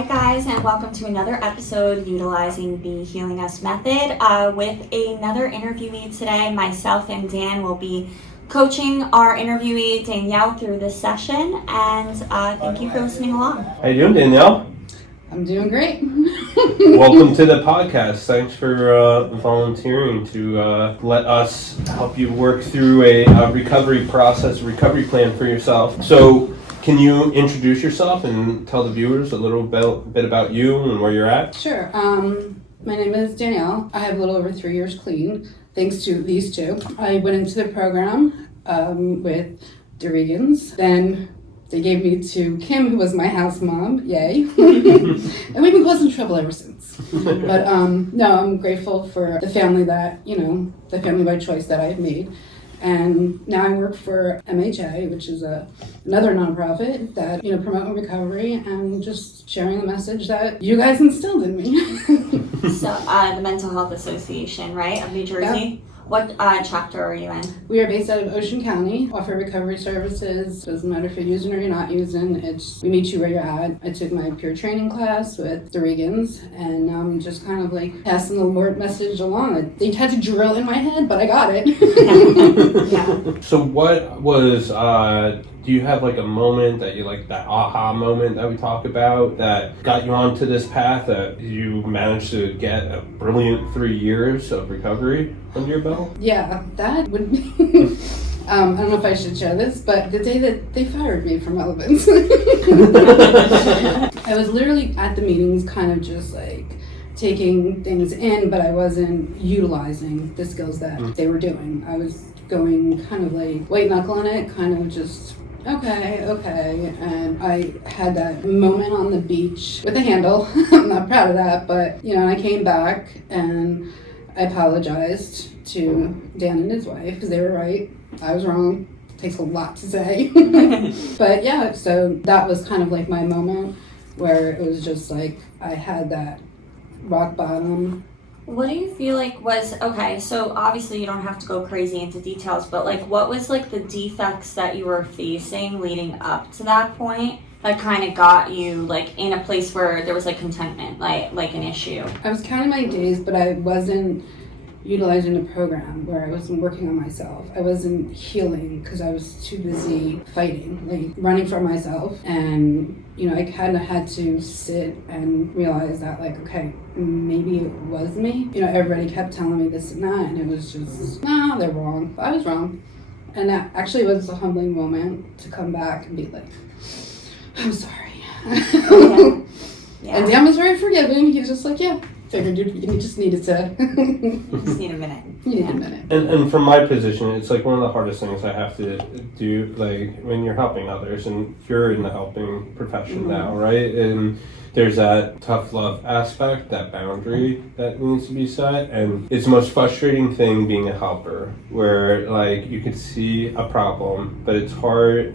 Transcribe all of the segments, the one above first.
Hi guys, and welcome to another episode utilizing the HealingUS method with another interviewee today. Myself and Dan will be coaching our interviewee Danielle through this session, and thank you for listening along. How you doing, Danielle? I'm doing great. Welcome to the podcast. Thanks for volunteering to let us help you work through a recovery process, recovery plan for yourself. So, can you introduce yourself and tell the viewers a little bit about you and where you're at? Sure. My name is Danielle. I have a little over 3 years clean, thanks to these two. I went into the program with the Regans. Then they gave me to Kim, who was my house mom. Yay. And we've been causing trouble ever since. But no, I'm grateful for the family that, the family by choice that I've made. And now I work for MHA, which is another nonprofit that, promoting recovery and just sharing the message that you guys instilled in me. So, the Mental Health Association, right, of New Jersey? Yep. What chapter are you in? We are based out of Ocean County, offer recovery services. Doesn't matter if you're using or you're not using, we meet you where you're at. I took my peer training class with the Regans, and I'm just kind of like passing the Lord message along. They had to drill in my head, but I got it. Yeah. So what was, do you have like a moment that you like, that aha moment that we talk about that got you onto this path, that you managed to get a brilliant 3 years of recovery under your belt? Yeah, that would be... I don't know if I should share this, but the day that they fired me from Relevance, I was literally at the meetings kind of just like taking things in, but I wasn't utilizing the skills that they were doing. I was going kind of like white knuckling it, kind of just... Okay. And I had that moment on the beach with a handle. I'm not proud of that, but, I came back and I apologized to Dan and his wife because they were right. I was wrong. Takes a lot to say. But yeah, so that was kind of like my moment where it was just like I had that rock bottom. What do you feel like was, okay, so obviously you don't have to go crazy into details, but like what was like the defects that you were facing leading up to that point that kind of got you like in a place where there was like contentment, like an issue? I was counting my days, but I wasn't utilizing a program where I wasn't working on myself. I wasn't healing because I was too busy fighting, like running for myself. And, I kind of had to sit and realize that like, okay, maybe it was me. Everybody kept telling me this and that, and it was just, no, they're wrong. I was wrong. And that actually was a humbling moment to come back and be like, I'm sorry. Yeah. And Dan was very forgiving. He was just like, yeah. Figured you just needed to... Just need a minute. You need a minute. And from my position, it's like one of the hardest things I have to do, like when you're helping others, and you're in the helping profession now, right? And there's that tough love aspect, that boundary that needs to be set, and it's the most frustrating thing being a helper, where like you could see a problem, but it's hard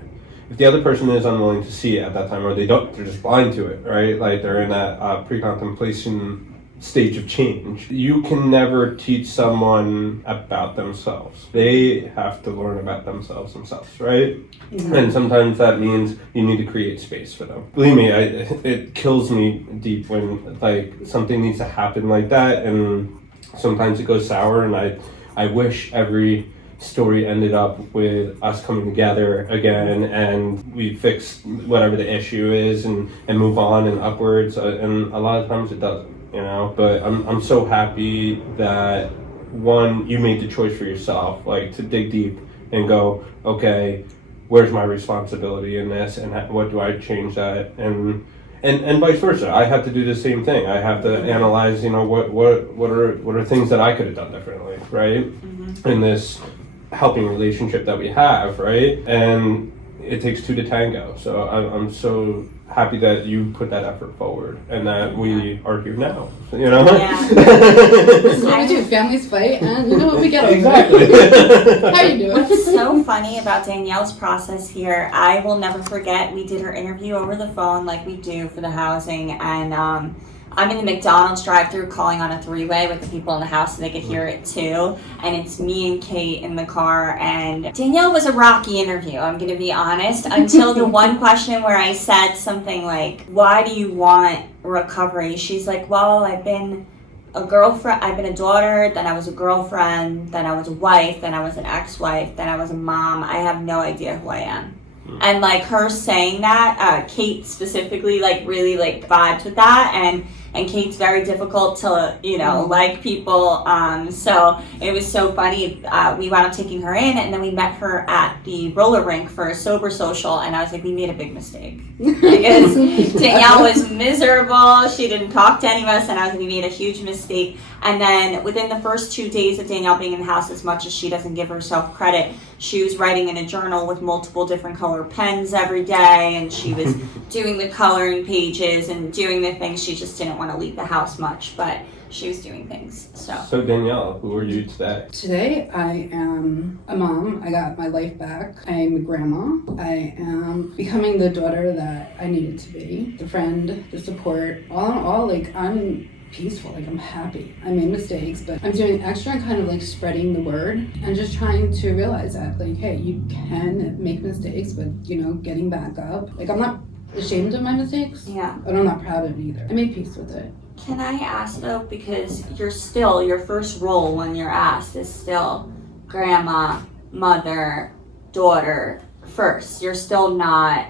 if the other person is unwilling to see it at that time, or they're just blind to it, right? Like they're in that pre-contemplation stage of change. You can never teach someone about themselves. They have to learn about themselves, right? Mm-hmm. And sometimes that means you need to create space for them. Believe me, it kills me deep when like something needs to happen like that, and sometimes it goes sour, and I wish every story ended up with us coming together again and we fix whatever the issue is and move on and upwards, and a lot of times it doesn't. But I'm so happy that one, you made the choice for yourself, like to dig deep and go, okay, where's my responsibility in this, and what do I change that, and vice versa. I have to do the same thing. I have to analyze, what are things that I could have done differently, right? Mm-hmm. In this helping relationship that we have, right? And it takes two to tango. So I'm so happy that you put that effort forward and that we are here now. Yeah. This is what we do. Families fight, and we get over. Exactly. How you doing? What's so funny about Danielle's process here, I will never forget, we did her interview over the phone like we do for the housing, and I'm in the McDonald's drive-thru calling on a three-way with the people in the house so they could hear it too. And it's me and Kate in the car. And Danielle was a rocky interview, I'm going to be honest, until the one question where I said something like, why do you want recovery? She's like, well, I've been a girlfriend, I've been a daughter, then I was a girlfriend, then I was a wife, then I was an ex-wife, then I was a mom. I have no idea who I am. And like her saying that, Kate specifically like really like vibed with that, and Kate's very difficult to, you know, like people. So it was so funny. We wound up taking her in, and then we met her at the roller rink for a sober social, and I was like, we made a big mistake. Because Danielle was miserable. She didn't talk to any of us, and I was like, we made a huge mistake. And then within the first 2 days of Danielle being in the house, as much as she doesn't give herself credit, she was writing in a journal with multiple different color pens every day, and she was doing the coloring pages and doing the things. She just didn't want to leave the house much, but she was doing things. So Danielle, who are you today? Today I am a mom. I got my life back. I am a grandma. I am becoming the daughter that I needed to be, the friend, the support, all in all, like I'm peaceful, like I'm happy. I made mistakes, but I'm doing extra and kind of like spreading the word and just trying to realize that like, hey, you can make mistakes, but you know, getting back up. Like I'm not ashamed of my mistakes, but I'm not proud of it either. I made peace with it. Can I ask though, because you're still, your first role when you're asked is still grandma, mother, daughter first. You're still not,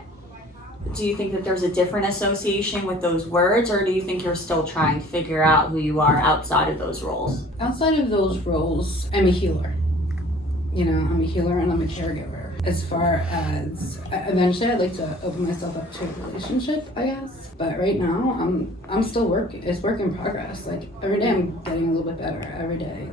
do you think that there's a different association with those words, or do you think you're still trying to figure out who you are outside of those roles? Outside of those roles, I'm a healer. You know, I'm a healer and I'm a caregiver. As far as, eventually I'd like to open myself up to a relationship, I guess. But right now, I'm still working. It's work in progress. Like every day I'm getting a little bit better. Every day,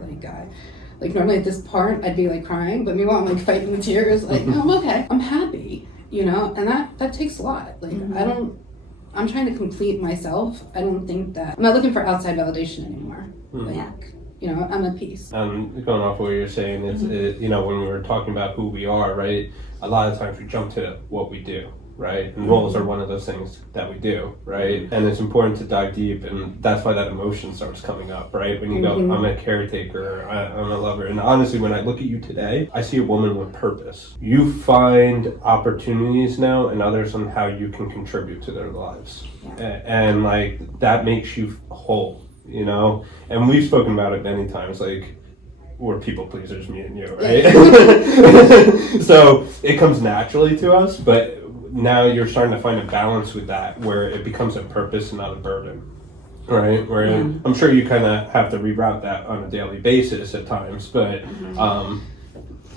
like normally at this part I'd be like crying, but meanwhile I'm like fighting the tears. Like, no, I'm okay. I'm happy. You know, and that takes a lot. Like I'm trying to complete myself. I don't think that, I'm not looking for outside validation anymore. Like, you know, I'm at peace. Going off what you're saying is, you know, when we were talking about who we are, right? A lot of times we jump to what we do, right? And roles are one of those things that we do, right? And it's important to dive deep, and that's why that emotion starts coming up, right? When you go, I'm a caretaker, I'm a lover. And honestly, when I look at you today, I see a woman with purpose. You find opportunities now and others on how you can contribute to their lives. And like, that makes you whole, you know? And we've spoken about it many times, like, we're people pleasers, me and you, right? So it comes naturally to us, but now you're starting to find a balance with that where it becomes a purpose and not a burden, right? Where I'm sure you kind of have to reroute that on a daily basis at times, but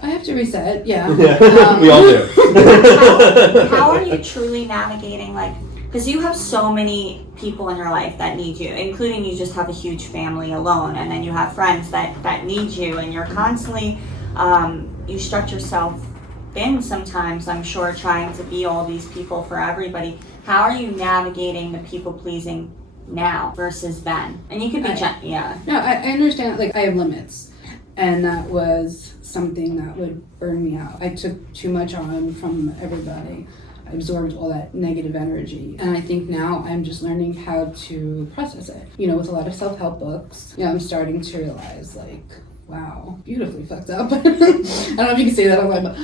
I have to reset, yeah. We all do. How are you truly navigating, like, because you have so many people in your life that need you, including you just have a huge family alone, and then you have friends that need you, and you're constantly, you stretch yourself thin sometimes, I'm sure, trying to be all these people for everybody. How are you navigating the people pleasing now versus then? And you could be, No, I understand, like, I have limits, and that was something that would burn me out. I took too much on from everybody. I absorbed all that negative energy. And I think now I'm just learning how to process it. You know, with a lot of self-help books, you know, I'm starting to realize, like, wow, beautifully fucked up. I don't know if you can say that online, but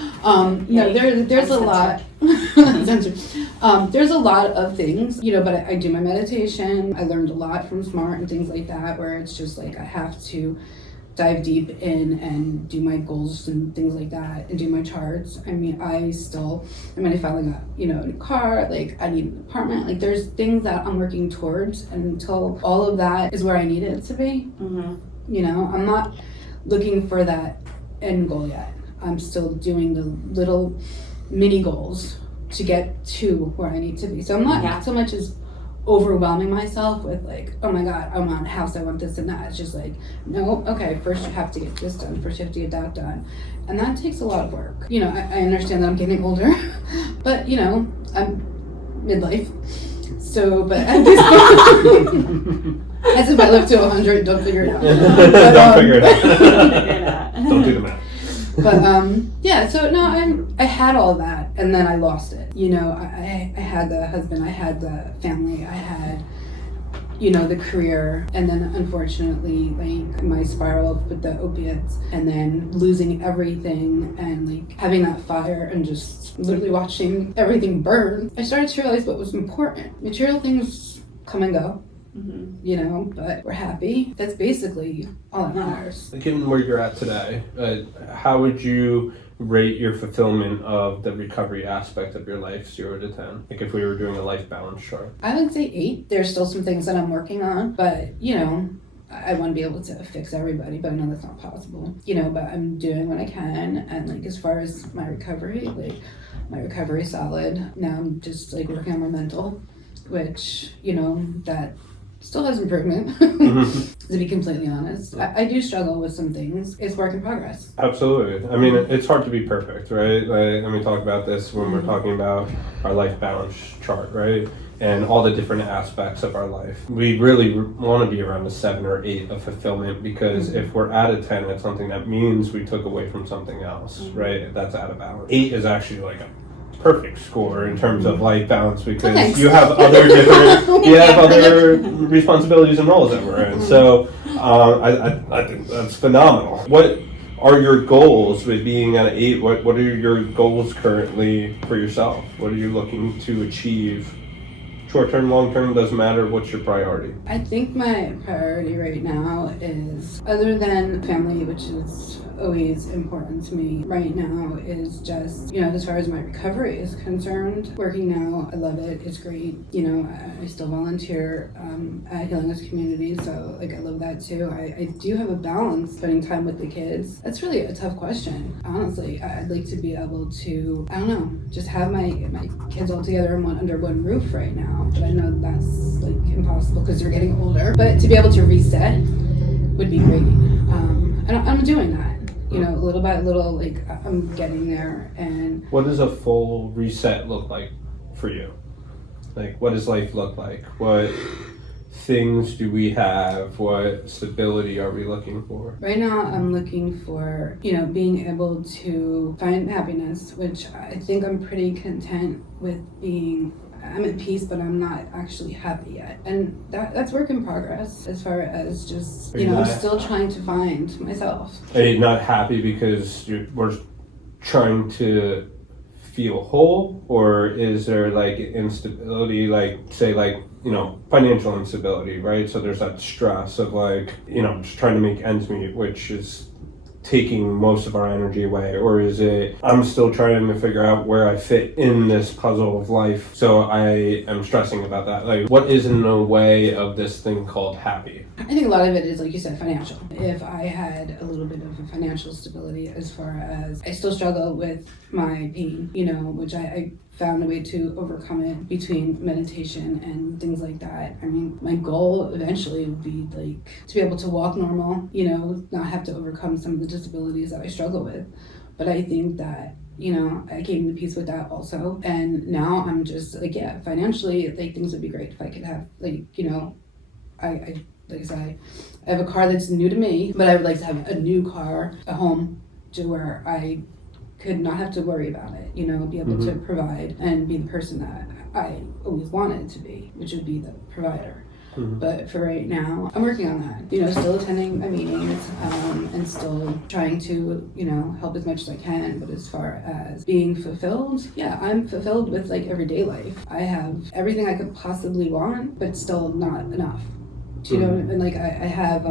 no, there's a lot. There's a lot of things, you know, but I do my meditation. I learned a lot from Smart and things like that, where it's just like I have to dive deep in and do my goals and things like that and do my charts. I mean, I finally got, you know, a new car, like I need an apartment, like there's things that I'm working towards, and until all of that is where I need it to be, you know, I'm not looking for that end goal yet. I'm still doing the little mini goals to get to where I need to be. So I'm not so much as overwhelming myself with like, oh my god, I want a house, I want this and that. It's just like, no, okay, first you have to get this done, first you have to get that done. And that takes a lot of work. You know, I understand that I'm getting older, but you know, I'm midlife. So, but at this point, as if I live to 100, don't figure it out. Don't figure it out. Don't do the math. But yeah, so no, I had all that, and then I lost it. You know, I had the husband, I had the family, I had, the career, and then unfortunately, like, my spiral with the opiates, and then losing everything, and like having that fire and just literally watching everything burn, I started to realize what was important. Material things come and go, but we're happy. That's basically all that matters. Given where you're at today, how would you rate your fulfillment of the recovery aspect of your life, 0 to 10? Like if we were doing a life balance chart. I would say 8. There's still some things that I'm working on, but I want to be able to fix everybody, but I know that's not possible. But I'm doing what I can, and like as far as my recovery, like my recovery is solid. Now I'm just like working on my mental, which that still has improvement, to be completely honest. I do struggle with some things. It's work in progress. Absolutely. I mean, it's hard to be perfect, right? Like, and we talk about this when we're talking about our life balance chart, right? And all the different aspects of our life. We really want to be around a 7 or 8 of fulfillment, because if we're at a 10, it's something that means we took away from something else, right? That's out of balance. 8 is actually like a perfect score in terms of life balance, because you have other different other responsibilities and roles that we're in. So I think that's phenomenal. What are your goals with being at an 8? What are your goals currently for yourself? What are you looking to achieve? Short term, long term, doesn't matter. What's your priority? I think my priority right now is, other than family, which is always important to me right now, is just, as far as my recovery is concerned, working now, I love it. It's great. I still volunteer at HealingUS community, so like I love that too. I do have a balance spending time with the kids. That's really a tough question. Honestly, I'd like to be able to, just have my kids all together under one roof right now. But I know that's like impossible because they're getting older. But to be able to reset would be great. And I'm doing that. Little by little, like I'm getting there. And what does a full reset look like for you? Like, what does life look like? What things do we have? What stability are we looking for? Right now, I'm looking for, being able to find happiness, which I think I'm pretty content with being. I'm at peace, but I'm not actually happy yet. And that's work in progress as far as just, I'm still trying to find myself. Are you not happy because we're trying to feel whole? Or is there like instability, like say like, financial instability, right? So there's that stress of like, just trying to make ends meet, which is taking most of our energy away? Or is it, I'm still trying to figure out where I fit in this puzzle of life, so I am stressing about that? Like, what is in the way of this thing called happy? I think a lot of it is, like you said, financial. If I had a little bit of a financial stability, as far as I still struggle with my pain, which I found a way to overcome it between meditation and things like that. I mean, my goal eventually would be like to be able to walk normal, not have to overcome some of the disabilities that I struggle with. But I think that, I came to peace with that also. And now I'm just like, financially, like things would be great if I could have like, I like I said, I have a car that's new to me, but I would like to have a new car, a home, to where I could not have to worry about it, be able to provide and be the person that I always wanted to be, which would be the provider. But for right now, I'm working on that, still attending my meetings, and still trying to, help as much as I can. But as far as being fulfilled, I'm fulfilled with like everyday life. I have everything I could possibly want, but still not enough. Do you know? And like I have,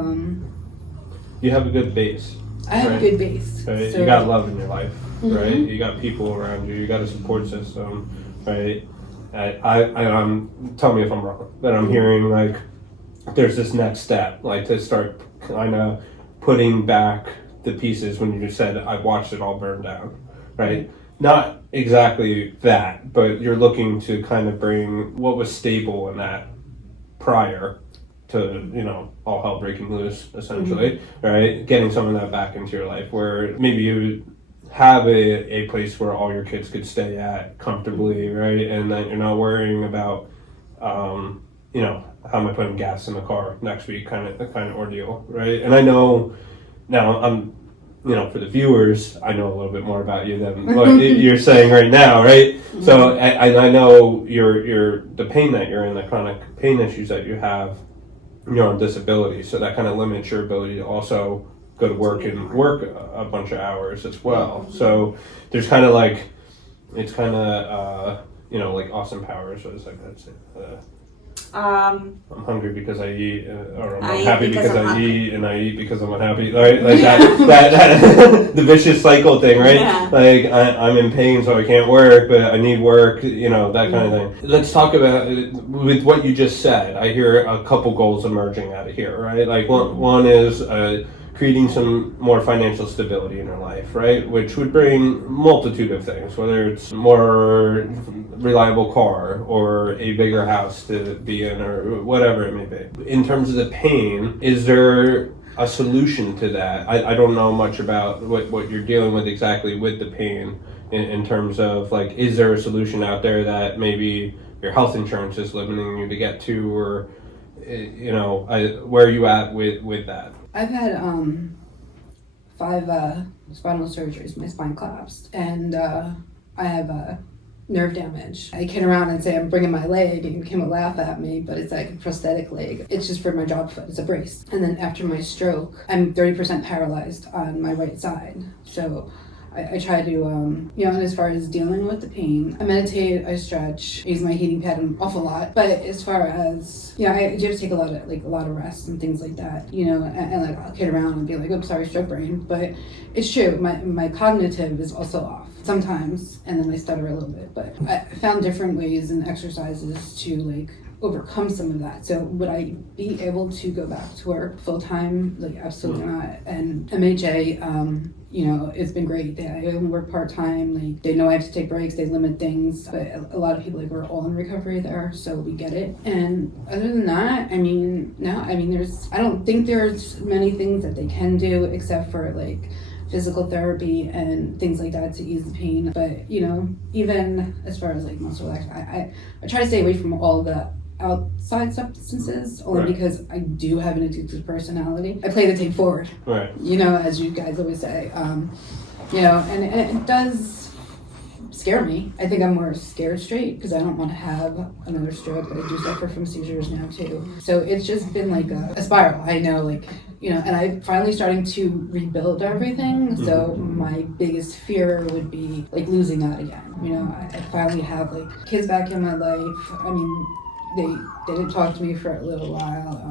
you have a good base. I have a good base. Right? So, you got love in your life, right? You got people around you. You got a support system, right? Tell me if I'm wrong, but I'm hearing like there's this next step, like to start kind of putting back the pieces when you just said, I watched it all burn down, right? Not exactly that, but you're looking to kind of bring what was stable in that prior to, all hell breaking loose, essentially, right? Getting some of that back into your life where maybe you have a place where all your kids could stay at comfortably, right? And then you're not worrying about, how am I putting gas in the car next week kind of ordeal, right? And I know now I'm, for the viewers, I know a little bit more about you than what you're saying right now, right? So I know the pain that you're in, the chronic pain issues that you have, you're on disability, so that kind of limits your ability to also go to work and work a bunch of hours as well. So there's kind of like, it's kind of like Austin Powers was like, that's it. I'm hungry because I eat, or I'm happy because I eat, and I eat because I'm unhappy. Right? Like that the vicious cycle thing, right? Yeah. Like I'm in pain, so I can't work, but I need work, that kind of thing. Let's talk about, with what you just said, I hear a couple goals emerging out of here, right? Like one is creating some more financial stability in her life, right? Which would bring multitude of things, whether it's more reliable car or a bigger house to be in or whatever it may be. In terms of the pain, is there a solution to that? I don't know much about what you're dealing with exactly with the pain in terms of like, is there a solution out there that maybe your health insurance is limiting you to get to, or where are you at with that? I've had 5 spinal surgeries. My spine collapsed, and I have nerve damage. I kid around and say I'm bringing my leg, and Kim will laugh at me, but it's like a prosthetic leg. It's just for my job foot. It's a brace. And then after my stroke, I'm 30% paralyzed on my right side. So I try to, and as far as dealing with the pain, I meditate, I stretch, I use my heating pad an awful lot. But as far as, I do have to take a lot of rest and things like that, and like I'll kid around and be like, oh, sorry, stroke brain. But it's true, my cognitive is also off sometimes, and then I stutter a little bit. But I found different ways and exercises to like overcome some of that. So would I be able to go back to work full time? Like absolutely not. And MHA, it's been great. I only work part time. Like they know I have to take breaks. They limit things, but a lot of people we're all in recovery there, so we get it. And other than that, I don't think there's many things that they can do except for like physical therapy and things like that to ease the pain. But even as far as like muscle relaxation, I try to stay away from all the outside substances, only because I do have an addictive personality. I play the tape forward, right? As you guys always say, and it does scare me. I think I'm more scared straight because I don't want to have another stroke, but I do suffer from seizures now too. So it's just been like a spiral. I know, and I'm finally starting to rebuild everything. So my biggest fear would be like losing that again. I finally have like kids back in my life. They didn't talk to me for a little while,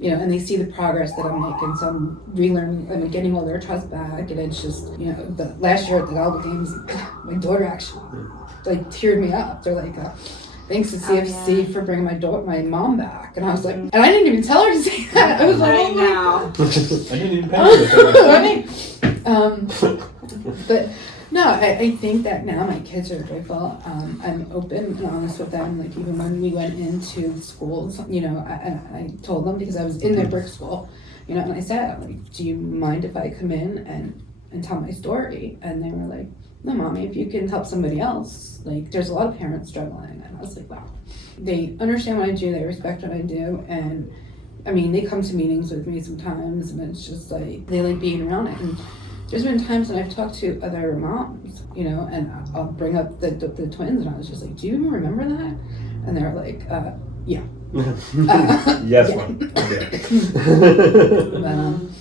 and they see the progress that I'm making. So I'm relearning, getting all their trust back. And it's just, the last year at the Gobble Games, my daughter actually teared me up. They're like, thanks to CFC for bringing my mom back. And I was like, and I didn't even tell her to say that. I was like, I know. I didn't even pay but no, I think that now my kids are joyful. I'm open and honest with them. Like even when we went into schools, I told them, because I was in their brick school, and I said, like, do you mind if I come in and tell my story? And they were like, no, mommy, if you can help somebody else, like there's a lot of parents struggling. And I was like, wow, they understand what I do, they respect what I do, and they come to meetings with me sometimes, and it's just like they like being around it. And there's been times when I've talked to other moms, and I'll bring up the twins, and I was just like, do you even remember that? And they're like, yeah. Yes, yeah. Mom. But,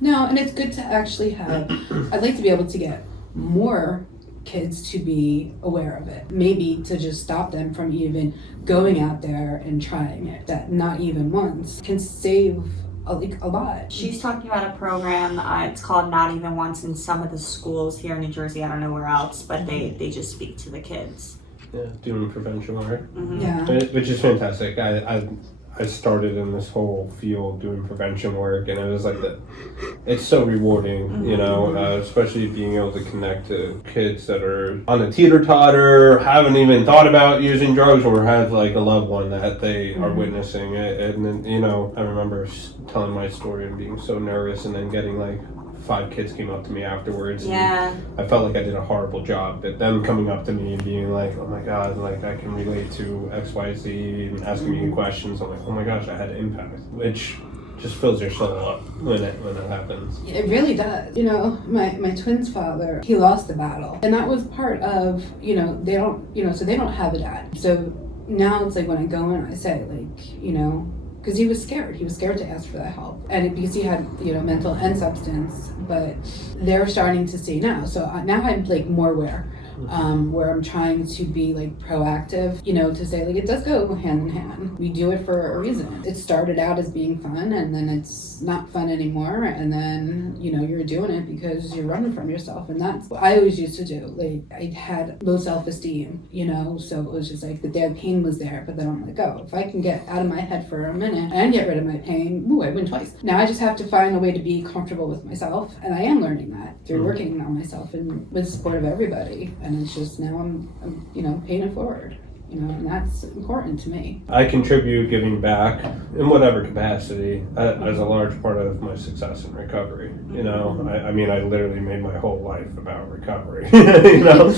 no, and it's good to actually have, I'd like to be able to get more kids to be aware of it. Maybe to just stop them from even going out there and trying it. That not even once can save a lot. She's talking about a program, it's called Not Even Once, in some of the schools here in New Jersey. I don't know where else, but they just speak to the kids. Yeah, doing prevention work. Mm-hmm. Yeah. Which is fantastic. I started in this whole field doing prevention work, and it was like it's so rewarding, especially being able to connect to kids that are on a teeter-totter, haven't even thought about using drugs, or have like a loved one that they are witnessing it. And then, I remember telling my story and being so nervous, and then getting like 5 kids came up to me afterwards. Yeah. And I felt like I did a horrible job, but them coming up to me and being like, oh my God, like I can relate to XYZ, and asking me questions. I'm like, oh my gosh, I had an impact, which just fills your soul up when it happens. It really does. My twin's father, he lost the battle. And that was part of, they don't, so they don't have a dad. So now it's like when I go in, I say like, because he was scared. He was scared to ask for that help, and because he had, you know, mental and substance. But they're starting to see now. So now I'm like more aware, where I'm trying to be like proactive, you know, to say like it does go hand in hand. We do it for a reason. It started out as being fun, and then it's not fun anymore, and then, you know, you're doing it because you're running from yourself. And that's what I always used to do. Like, I had low self-esteem, you know, so it was just like the pain was there, but then I'm like, oh, if I can get out of my head for a minute and get rid of my pain, I win twice. Now I just have to find a way to be comfortable with myself, and I am learning that through working on myself and with the support of everybody. And it's just now I'm you know, paying it forward, you know, and that's important to me. I contribute giving back in whatever capacity as a large part of my success in recovery. You know, I mean, I literally made my whole life about recovery. You know,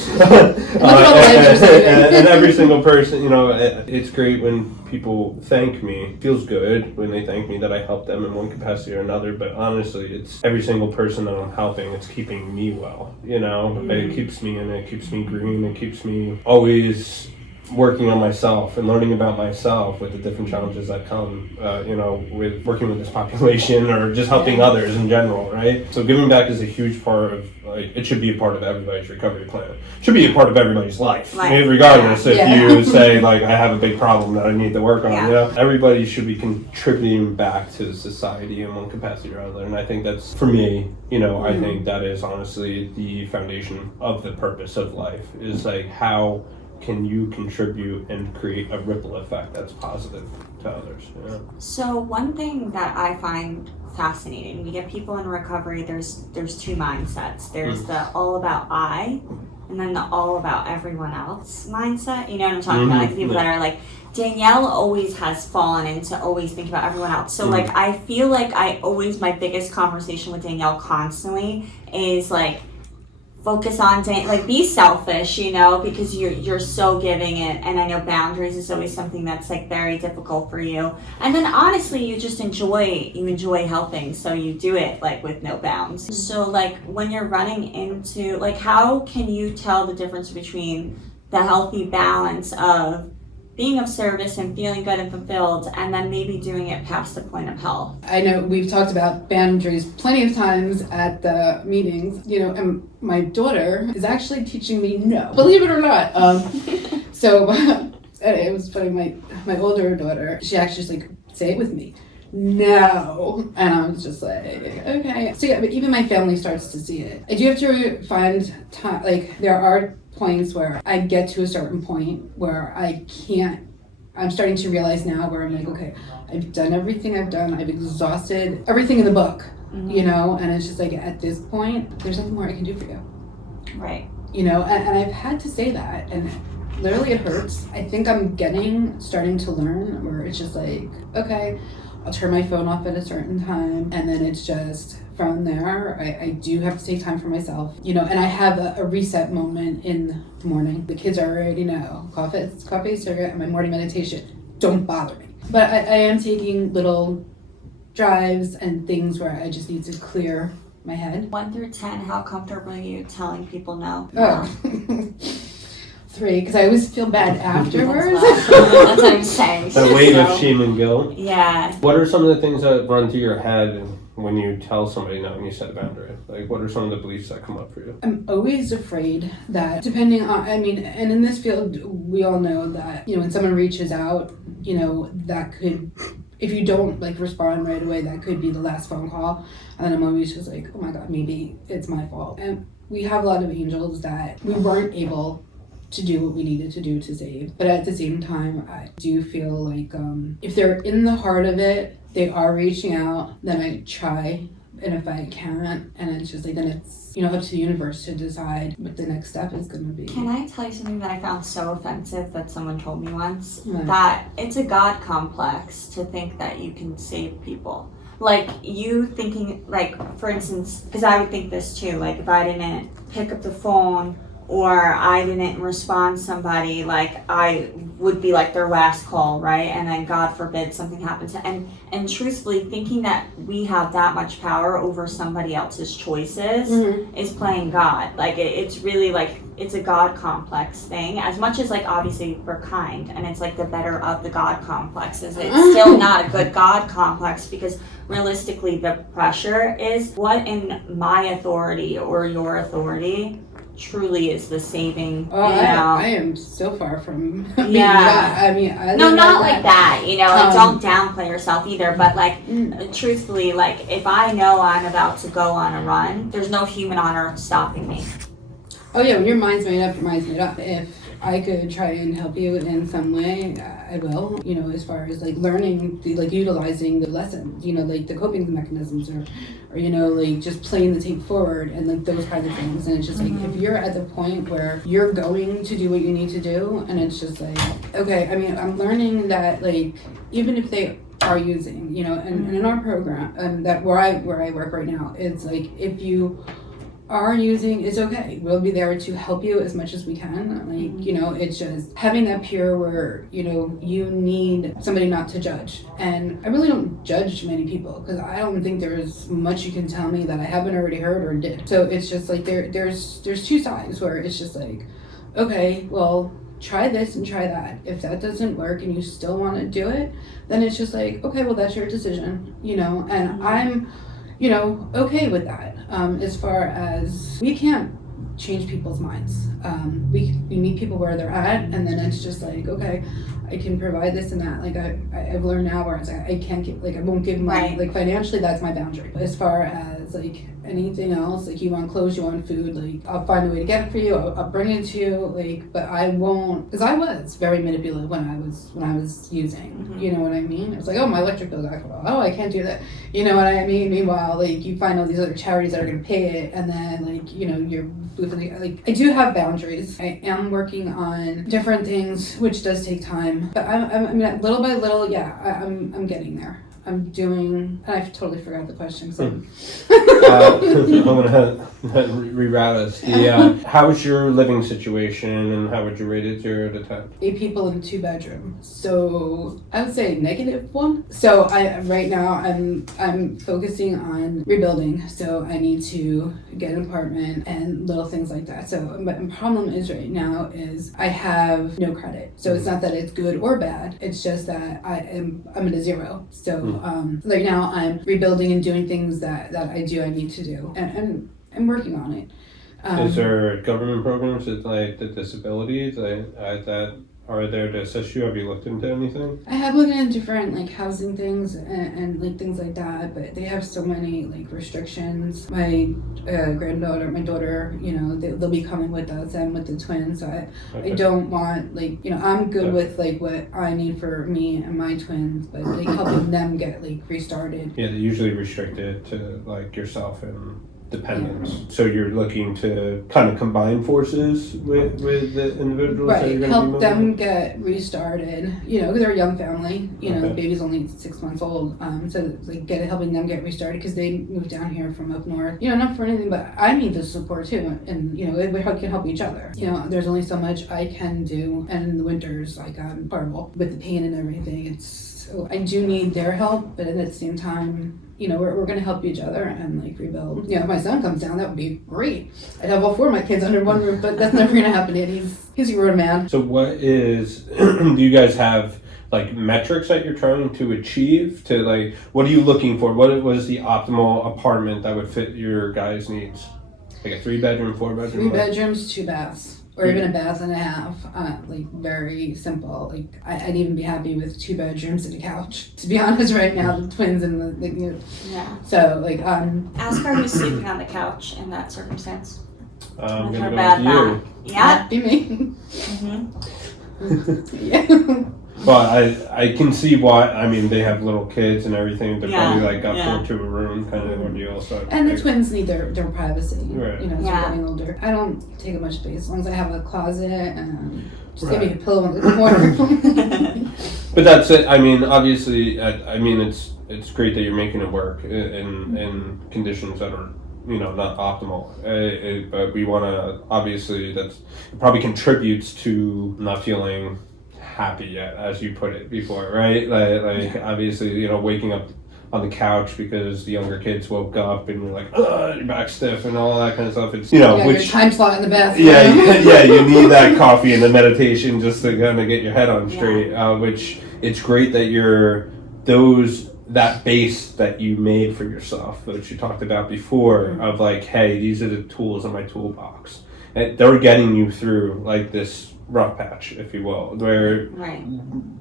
and every single person, you know, it's great when people thank me. It feels good when they thank me that I helped them in one capacity or another, but honestly, it's every single person that I'm helping, it's keeping me well, you know. It keeps me in it, keeps me green, it keeps me always working on myself and learning about myself with the different challenges that come, you know, with working with this population or just helping others in general, right? So giving back is a huge part of, like, it should be a part of everybody's recovery plan. It should be a part of everybody's life. Regardless if you say, like, I have a big problem that I need to work on, you know? Everybody should be contributing back to society in one capacity or other. And I think that's, for me, you know, I think that is honestly the foundation of the purpose of life, is like, how can you contribute and create a ripple effect that's positive to others? Yeah. So one thing that I find fascinating, we get people in recovery, there's two mindsets. There's the all about I, and then the all about everyone else mindset. You know what I'm talking about? Like the people that are like, Danielle always has fallen into always think about everyone else. So like, I feel like my biggest conversation with Danielle constantly is like, focus on like be selfish, you know, because you're so giving it, and I know boundaries is always something that's like very difficult for you. And then honestly, you just enjoy helping, so you do it like with no bounds. So like when you're running into, like, how can you tell the difference between the healthy balance of being of service and feeling good and fulfilled, and then maybe doing it past the point of health? I know we've talked about boundaries plenty of times at the meetings, you know, and my daughter is actually teaching me no, believe it or not. So it was funny, my older daughter, she actually was like, say it with me, no. And I was just like, okay. So yeah, but even my family starts to see it. I do have to find time, like there are points where I get to a certain point where I'm starting to realize now where I'm like, okay, I've done everything I've done. I've exhausted everything in the book, you know, and it's just like, at this point, there's nothing more I can do for you. Right. You know, and I've had to say that, and literally it hurts. I think I'm starting to learn where it's just like, okay, I'll turn my phone off at a certain time, and then it's just, from there, I do have to take time for myself, you know, and I have a reset moment in the morning. The kids already know, coffee, cigarette, and my morning meditation. Don't bother me. But I am taking little drives and things where I just need to clear my head. 1 through 10, how comfortable are you telling people no? Oh. 3, because I always feel bad afterwards. That's what I'm saying. The weight of shame and guilt. Yeah. What are some of the things that run through your head when you tell somebody no and you set a boundary? Like, what are some of the beliefs that come up for you? I'm always afraid that, depending on, I mean, and in this field, we all know that, you know, when someone reaches out, you know, that could, if you don't like respond right away, that could be the last phone call. And then I'm always just like, oh my God, maybe it's my fault. And we have a lot of angels that we weren't able to do what we needed to do to save. But at the same time, I do feel like if they're in the heart of it, they are reaching out, then I try. And if I can't, and it's just like, then it's, you know, up to the universe to decide what the next step is going to be. Can I tell you something that I found so offensive that someone told me once? Yeah. That it's a God complex to think that you can save people. Like, you thinking, like, for instance, because I would think this too, like, if I didn't pick up the phone or I didn't respond to somebody, like I would be like their last call, right? And then God forbid something happens to, and truthfully thinking that we have that much power over somebody else's choices is playing God. Like it's really like, it's a God complex thing. As much as like obviously we're kind and it's like the better of the God complexes, it's still not a good God complex, because realistically the pressure is what in my authority or your authority truly is the saving. I am so far from yeah. I mean, no, not like that, you know, like don't downplay yourself either, but like truthfully, like if I know I'm about to go on a run, there's no human on earth stopping me. Oh yeah, when your mind's made up, your mind's made up. If I could try and help you in some way, I will, you know, as far as like learning, like utilizing the lessons, you know, like the coping mechanisms or you know, like just playing the tape forward and like those kinds of things. And it's just like, if you're at the point where you're going to do what you need to do, and it's just like, okay, I mean, I'm learning that like, even if they are using, you know, and in our program, that where I work right now, it's like, if you are using, it's okay. We'll be there to help you as much as we can. Like, you know, it's just having that peer where, you know, you need somebody not to judge. And I really don't judge many people, because I don't think there's much you can tell me that I haven't already heard or did. So it's just like there's two sides where it's just like, okay, well, try this and try that. If that doesn't work and you still want to do it, then it's just like, okay, well, that's your decision, you know, and I'm, you know, okay with that. As far as we can't change people's minds. We meet people where they're at, and then it's just like, okay, I can provide this and that. Like I've learned now where it's like, I can't give, like I won't give money, like financially that's my boundary. But as far as like anything else, like you want clothes, you want food, like I'll find a way to get it for you, I'll bring it to you, like, but I won't, because I was very manipulative when I was using, you know what I mean? It's like, oh, my electric bill got cut off, oh, I can't do that, you know what I mean? Meanwhile, like you find all these other charities that are going to pay it, and then like, you know, you're like, I do have boundaries. I am working on different things, which does take time, but I mean, little by little, yeah, I'm getting there. I'm doing, and I totally forgot the question. I'm going to reroute us. How's your living situation, and how would you rate it 0 to 10? 8 people in 2 bedrooms. So I would say -1. So right now I'm focusing on rebuilding. So I need to get an apartment and little things like that. So my problem is right now is I have no credit. So it's not that it's good or bad. It's just that I'm at a 0. So right now I'm rebuilding and doing things that I need to do, and I'm working on it. Is there government programs that like the disabilities that are there to assist you? Have you looked into anything? I have looked into different like housing things and like things like that, but they have so many like restrictions. My my daughter, you know, they'll be coming with us and with the twins. So I don't want, like, you know, I'm good with like what I need for me and my twins, but like helping them get like restarted. Yeah, they usually restrict it to like yourself and dependents. So you're looking to kind of combine forces with the individuals, right? Help them get restarted. You know, because they're a young family. You know, the baby's only 6 months old. So like helping them get restarted, because they moved down here from up north. You know, not for anything, but I need the support too. And you know, we can help each other. You know, there's only so much I can do, and in the winters, like I'm horrible with the pain and everything. So I do need their help, but at the same time, you know, we're going to help each other and like rebuild. You know, if my son comes down, that would be great. I'd have all 4 of my kids under one roof, but that's never going to happen yet. He's a grown man. So do you guys have like metrics that you're trying to achieve to like, what are you looking for? What is the optimal apartment that would fit your guys' needs? Like a 3-bedroom, 4-bedroom? 3 bedrooms, 2 baths. Or even a bath and a half, like very simple. Like I'd even be happy with 2 bedrooms and a couch. To be honest, right now the twins and the you know. Yeah. So like ask her who's sleeping on the couch in that circumstance. I'm with gonna her go bad with you. back. Yeah. be me. Yeah. But I can see why. I mean, they have little kids and everything. They're probably like got 4 to a room kind of ordeal. So and the twins need their privacy. Right. You know, as they're getting older. I don't take up much space as long as I have a closet and just give me a pillow in the corner. But that's it. I mean, obviously, I mean it's great that you're making it work in conditions that are not optimal. But we want to, obviously, it probably contributes to not feeling happy yet, as you put it before, right? Like obviously, waking up on the couch because the younger kids woke up and you're like, your back stiff and all that kind of stuff. It's, your time slot in the bathroom. Yeah, you need that coffee and the meditation just to kind of get your head on straight, which it's great that that base that you made for yourself, which you talked about before, of like, hey, these are the tools in my toolbox. And they're getting you through like this rough patch, if you will, where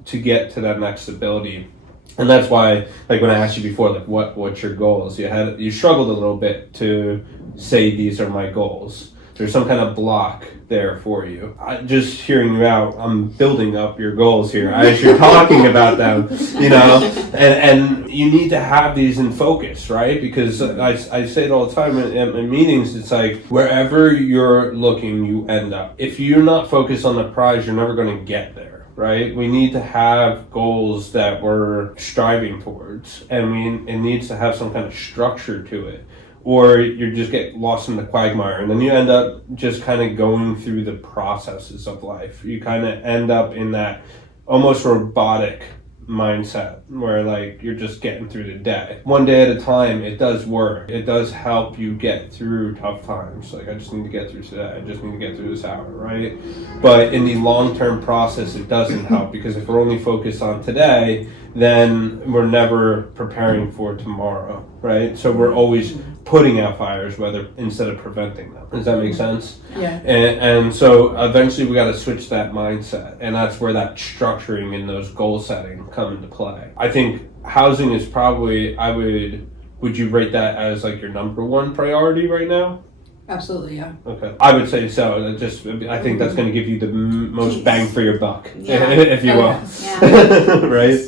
to get to that next stability. And that's why, like when I asked you before, like what's your goals? You struggled a little bit to say these are my goals. There's some kind of block there for you. Just hearing you out, I'm building up your goals here as you're talking about them, and you need to have these in focus, right? Because I say it all the time in meetings, it's like wherever you're looking, you end up. If you're not focused on the prize, you're never going to get there. Right? We need to have goals that we're striving towards, and it needs to have some kind of structure to it, or you just get lost in the quagmire, and then you end up just kind of going through the processes of life. You kind of end up in that almost robotic mindset where like you're just getting through the day one day at a time. It does work. It does help you get through tough times. Like, I just need to get through today. I just need to get through this hour, right? But in the long-term process, it doesn't help, because if we're only focused on today, then we're never preparing for tomorrow, right? So we're always putting out fires instead of preventing them. Does that make sense? Yeah. And so eventually we got to switch that mindset, and that's where that structuring and those goal setting come into play. I think housing is probably, would you rate that as like your number one priority right now? Absolutely, yeah. Okay, I would say so. I think that's going to give you the most bang for your buck, if you will. Yeah. Right?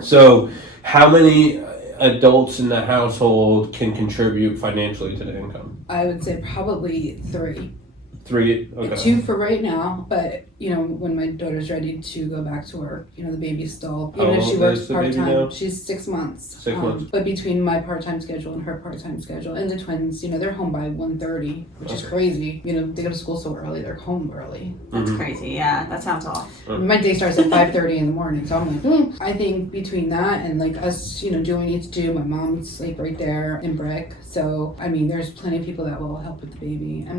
So how many adults in the household can contribute financially to the income? I would say probably 3. 3? Okay. 2 for right now, but when my daughter's ready to go back to work, the baby's still, even if she works part-time, she's 6 months. 6 months. But between my part-time schedule and her part-time schedule, and the twins, they're home by 1:30, which is crazy. They go to school so early, they're home early. That's crazy. Yeah, that sounds off. My day starts at 5:30 in the morning, so I'm like, I think between that and like us, doing what we need to do, my mom's like right there in Brick, so I mean, there's plenty of people that will help with the baby, and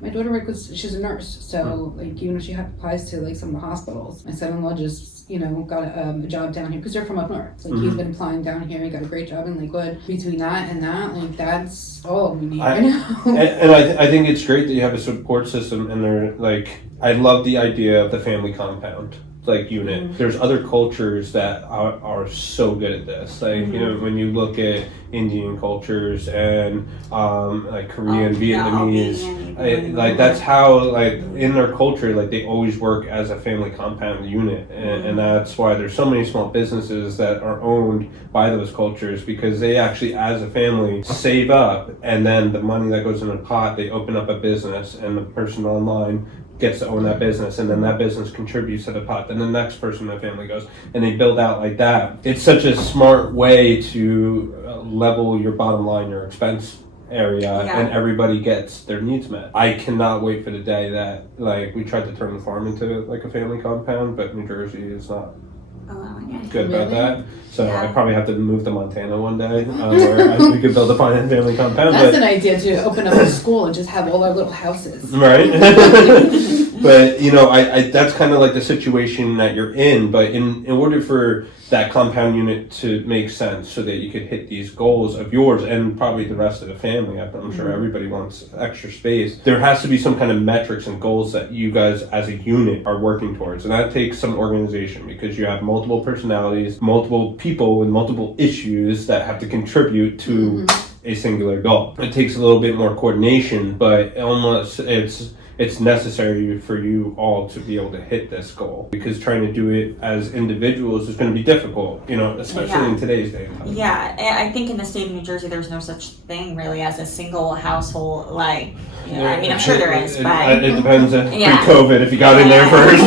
my daughter works, she's a nurse, so like even if she applies to like some of the hospitals, my son-in-law just got a job down here because they're from up north. Like he's been applying down here, he got a great job in Lakewood. Between that and that, like that's all we need right now. And I think it's great that you have a support system, and they're like, I love the idea of the family compound unit. There's other cultures that are so good at this. Like when you look at Indian cultures and like Korean, Vietnamese, like that's how like in their culture, like they always work as a family compound unit, and that's why there's so many small businesses that are owned by those cultures, because they actually as a family save up, and then the money that goes in a pot, they open up a business, and the person online gets to own that business, and then that business contributes to the pot, then the next person in the family goes, and they build out like that. It's such a smart way to level your bottom line, your expense area, and everybody gets their needs met. I cannot wait for the day that like we tried to turn the farm into like a family compound, but New Jersey is not good about that. So I probably have to move to Montana one day, where we could build a family compound. That's an idea, to open up a school and just have all our little houses. Right? But I that's kind of like the situation that you're in. But in order for that compound unit to make sense, so that you could hit these goals of yours and probably the rest of the family, I'm sure everybody wants extra space, there has to be some kind of metrics and goals that you guys as a unit are working towards, and that takes some organization, because you have multiple personalities, multiple people with multiple issues that have to contribute to a singular goal. It takes a little bit more coordination, but almost it's necessary for you all to be able to hit this goal, because trying to do it as individuals is going to be difficult, especially in today's day and time. Yeah, I think in the state of New Jersey, there's no such thing really as a single household, I mean, I'm sure there is, but... It depends on pre-COVID, if you got in there first.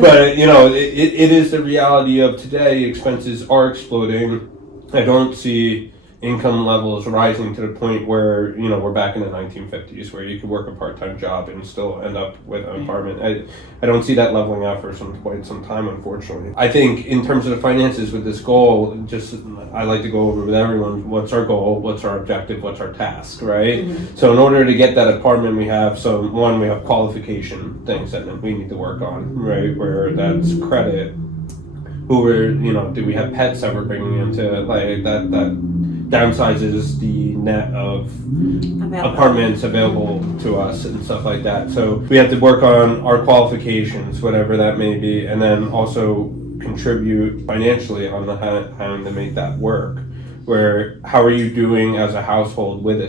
But, it is the reality of today. Expenses are exploding. I don't see income levels rising to the point where, you know, we're back in the 1950s where you could work a part-time job and still end up with an apartment. I don't see that leveling out for quite some time, unfortunately. I think in terms of the finances with this goal, just I like to go over with everyone, what's our goal, what's our objective, what's our task, right? Mm-hmm. So in order to get that apartment, we have we have qualification things that we need to work on, right? Where that's credit. Do we have pets that we're bringing into, like, that downsizes the net of apartments available to us and stuff like that. So we have to work on our qualifications, whatever that may be, and then also contribute financially on having to make that work. How are you doing as a household with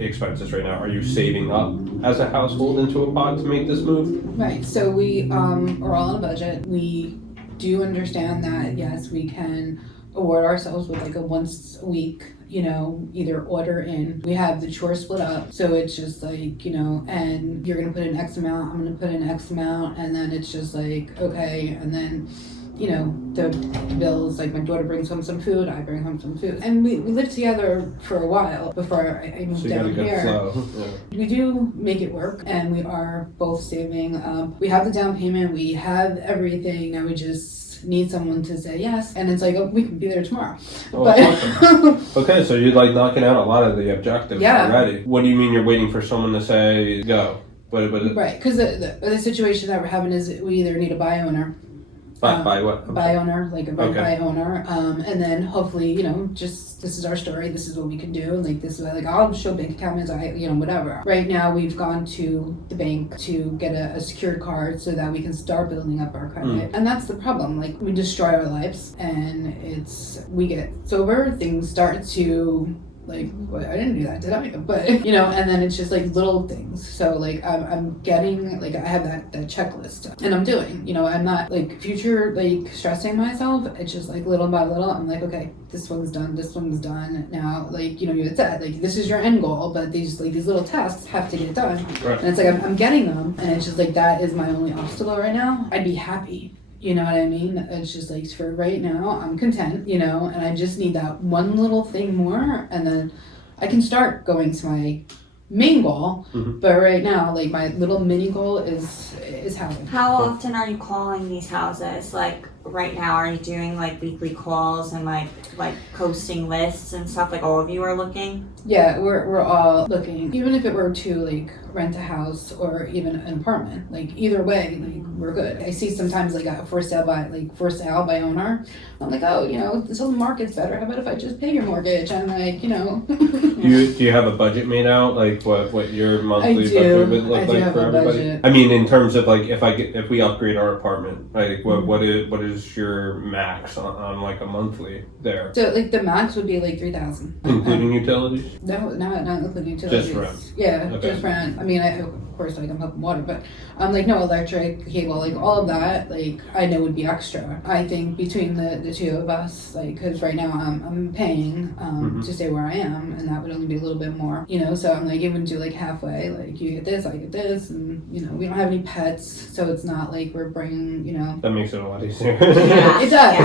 expenses right now? Are you saving up as a household into a pot to make this move? Right. So we are all on a budget. We do understand that, yes, we can award ourselves with like a once a week, you know, either order in. We have the chore split up, so it's just like, you know, and you're gonna put in X amount, I'm gonna put in X amount, and then it's just like, okay, and then, you know, the bills, like my daughter brings home some food, I bring home some food, and we lived together for a while before I moved down here. Flow. Yeah. We do make it work, and we are both saving. We have the down payment, we have everything. Now we just need someone to say yes, and it's like, oh, we can be there tomorrow. Oh, but awesome. Okay, so you're like knocking out a lot of the objectives already. What do you mean you're waiting for someone to say go? Right, because the situation that we're having is we either need a buy owner. Buy what? Buy owner, like a buy owner, and then hopefully, you know, just this is our story, this is what we can do, and like this is like I'll show bank accounts, whatever. Right now, we've gone to the bank to get a secured card so that we can start building up our credit, and that's the problem. Like we destroy our lives, and we get sober, things start to. Like, well, I didn't do that, did I? But, you know, and then it's just like little things. So like I'm getting, like I have that checklist and I'm doing, you know, I'm not like future like stressing myself. It's just like little by little, I'm like, okay, this one's done. Now, like, you know, you had said, like, this is your end goal, but these little tasks have to get done. Right. And it's like, I'm getting them. And it's just like, that is my only obstacle right now. I'd be happy. You know what I mean? It's just like, for right now, I'm content, you know, and I just need that one little thing more, and then I can start going to my main goal. Mm-hmm. But right now, like, my little mini goal is housing. How often are you calling these houses? Like, right now, are you doing like weekly calls and like posting lists and stuff? Like, all of you are looking? Yeah, we're all looking. Even if it were to like rent a house or even an apartment, like either way, like we're good. I see sometimes like a for sale by owner. I'm like, oh, you know, this whole market's better. How about if I just pay your mortgage? And like, you know. Do you have a budget made out? Like what your monthly budget would look like for everybody? Budget. I mean, in terms of like if we upgrade our apartment, like what is your max on like a monthly there? So like the max would be like $3,000, including utilities. No, not including utilities. Just rent. Yeah, Okay. Just rent. I mean, of course, like I'm pumping water, but like no electric, cable, like all of that, like I know would be extra. I think between the two of us, like, because right now I'm paying to stay where I am, and that would only be a little bit more, you know. So I'm like, even do like halfway, like you get this, I get this, and you know, we don't have any pets, so it's not like we're bringing, you know. That makes it a lot easier. Yeah. It does.